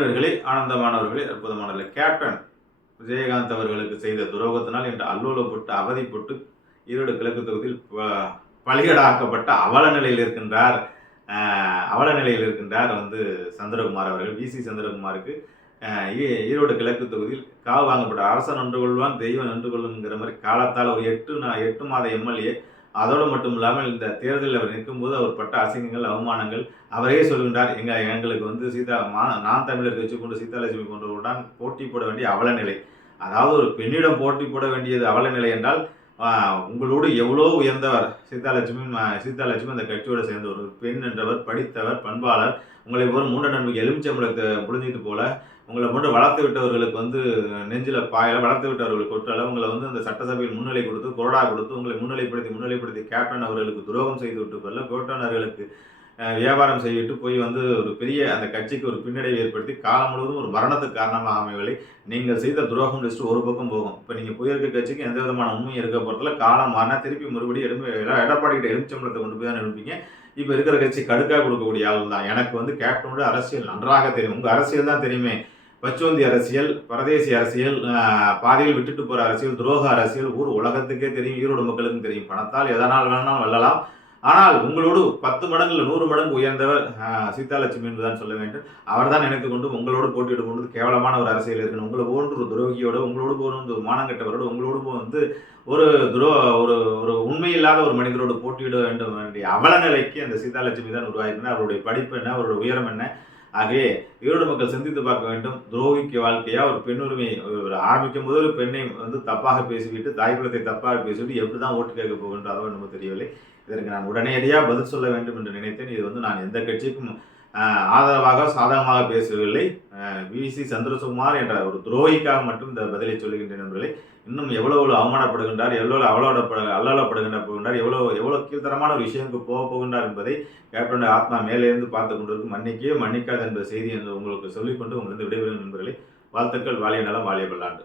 ஆனந்தமானவர்களே அற்புதமானவர்களே captain Vijayakanth அவர்களுக்கு செய்த துரோகத்தினால் இன்று அல்லோலப்பட்டு அவதிப்பட்டு ஈரோடு கிழக்கு தொகுதியில் ப- பலிகடாக்கப்பட்ட அவல நிலையில் இருக்கின்றார். அவல நிலையில் இருக்கின்றார் வந்து சந்திரகுமார் அவர்கள் விசி சந்திரகுமாருக்கு. ஈ- ஈரோடு கிழக்கு தொகுதியில் காவு வாங்கப்பட்ட அரசன் ஒன்று கொள்வான் தெய்வம் நின்று கொள்ளுங்கிற மாதிரி காலத்தால் ஒரு எட்டு நா- எட்டு மாத எம்எல்ஏ அதோடு மட்டும் இல்லாமல் இந்த தேர்தலில் அவர் நிற்கும்போது அவர் பட்ட அசிங்கங்கள் அவமானங்கள் அவரே சொல்கின்றார் எங்க எங்களுக்கு வந்து சீதா மா நான் தமிழர் கட்சி கொண்டு சீதாலட்சுமி போன்றவருடன் போட்டி போட வேண்டிய அவல நிலை. அதாவது ஒரு பெண்ணிடம் போட்டி போட வேண்டியது அவல நிலை என்றால் உங்களோடு எவ்வளோ உயர்ந்தவர் சீதாலட்சுமி சீதாலட்சுமி அந்த கட்சியோடு சேர்ந்த ஒரு பெண் என்றவர் படித்தவர் பண்பாளர் உங்களை ஒரு மூட நம்பிக்கை எலுமிச்சம்பளத்தை புரிஞ்சிட்டு போல உங்களை போன்று வளர்த்து விட்டவர்களுக்கு வந்து நெஞ்சில் பாயில் வளர்த்து விட்டவர்களுக்கு கொற்றால உங்களை வந்து அந்த சட்டசபையில் முன்னிலை கொடுத்து கொரோடா கொடுத்து உங்களை முன்னிலைப்படுத்தி முன்னிலைப்படுத்தி கேப்டன் அவர்களுக்கு துரோகம் செய்து விட்டு போல கேப்டன் அவர்களுக்கு வியாபாரம் செய்துவிட்டு போய் வந்து ஒரு பெரிய அந்த கட்சிக்கு ஒரு பின்னடைவை ஏற்படுத்தி காலம் முழுவதும் ஒரு மரணத்துக்கு காரணமாக அமையவில்லை. நீங்கள் செய்த துரோகம் லிஸ்ட் ஒரு பக்கம் போகும். இப்போ நீங்கள் போயிருக்க கட்சிக்கு எந்த விதமான உண்மையும் இருக்க போகிறதுல காலம் மாறினா திருப்பி மறுபடியும் எலும்பு எடப்பாடி கிட்ட எலுமிச்சம்பளத்தை கொண்டு போய் தான் நிரூபிங்க. இப்போ இருக்கிற கட்சி கடுக்காக கொடுக்கக்கூடிய ஆள் தான் எனக்கு வந்து கேப்டனோட அரசியல் நன்றாக தெரியும். உங்கள் அரசியல் தான் தெரியுமே. பச்சோந்தி அரசியல் பரதேசி அரசியல் பாதையில் பாதியில் விட்டுட்டு போகிற அரசியல் துரோக அரசியல் ஊர் உலகத்துக்கே தெரியும் ஈரோடு மக்களுக்கும் தெரியும். பணத்தால் எதனால் வேணாலும் வெல்லலாம். ஆனால் உங்களோடு பத்து மடங்கு இல்லை நூறு மடங்கு உயர்ந்தவர் சீதாலட்சுமி என்பதுதான் சொல்ல வேண்டும். அவர் தான் நினைத்து கொண்டு உங்களோடு போட்டியிடும் கொண்டு கேவலமான ஒரு அரசியல் இருக்கணும். உங்களை போன்ற ஒரு துரோகியோட உங்களோடு போன்ற ஒரு மானங்கட்டவரோட உங்களோடு வந்து ஒரு துரோ ஒரு ஒரு உண்மையில்லாத ஒரு மனிதரோடு போட்டியிட வேண்டும். வேண்டிய அவல நிலைக்கு அந்த சீதாலட்சுமி தான் உருவாயிருந்தார் அவருடைய படிப்பு என்ன? அவருடைய உயரம் என்ன? ஆகவே ஈரோடு மக்கள் சிந்தித்து பார்க்க வேண்டும். துரோகிக்கு வாழ்க்கையா ஒரு பெண்ணுரிமை ஒரு ஆரம்பிக்கும் போது ஒரு பெண்ணை வந்து தப்பாக பேசிவிட்டு தாய்க்குலத்தை தப்பாக பேசிவிட்டு எப்படி தான் ஓட்டு கேட்க போகின்றதோ நமக்கு தெரியவில்லை. இதற்கு நான் உடனடியாக பதில் சொல்ல வேண்டும் என்று நினைத்தேன். இது வந்து நான் எந்த கட்சிக்கும் ஆதரவாக சாதகமாக பேசவில்லை. விசி சந்திரசுகுமார் என்ற ஒரு துரோகிக்காக மட்டும் இந்த பதிலை சொல்லுகின்ற நண்பர்களை. இன்னும் எவ்வளவு எவ்வளவு அவமானப்படுகின்றார் எவ்வளவு அவளோட அல்லலப்படுகின்ற போகின்றார் எவ்வளோ எவ்வளோ கீழ்த்தரமான ஒரு விஷயங்களுக்கு போக போகின்றார் என்பதை கேப்டன் ஆத்மா மேலே இருந்து பார்த்து கொண்டிருக்கும் மன்னிக்கவே மன்னிக்காது என்ற செய்தி என்று உங்களுக்கு சொல்லிக்கொண்டு உங்களிருந்து விடைபெறும் நண்பர்களை. வாழ்த்துக்கள் வாலிய நலம் வாலிய பல்லாண்டு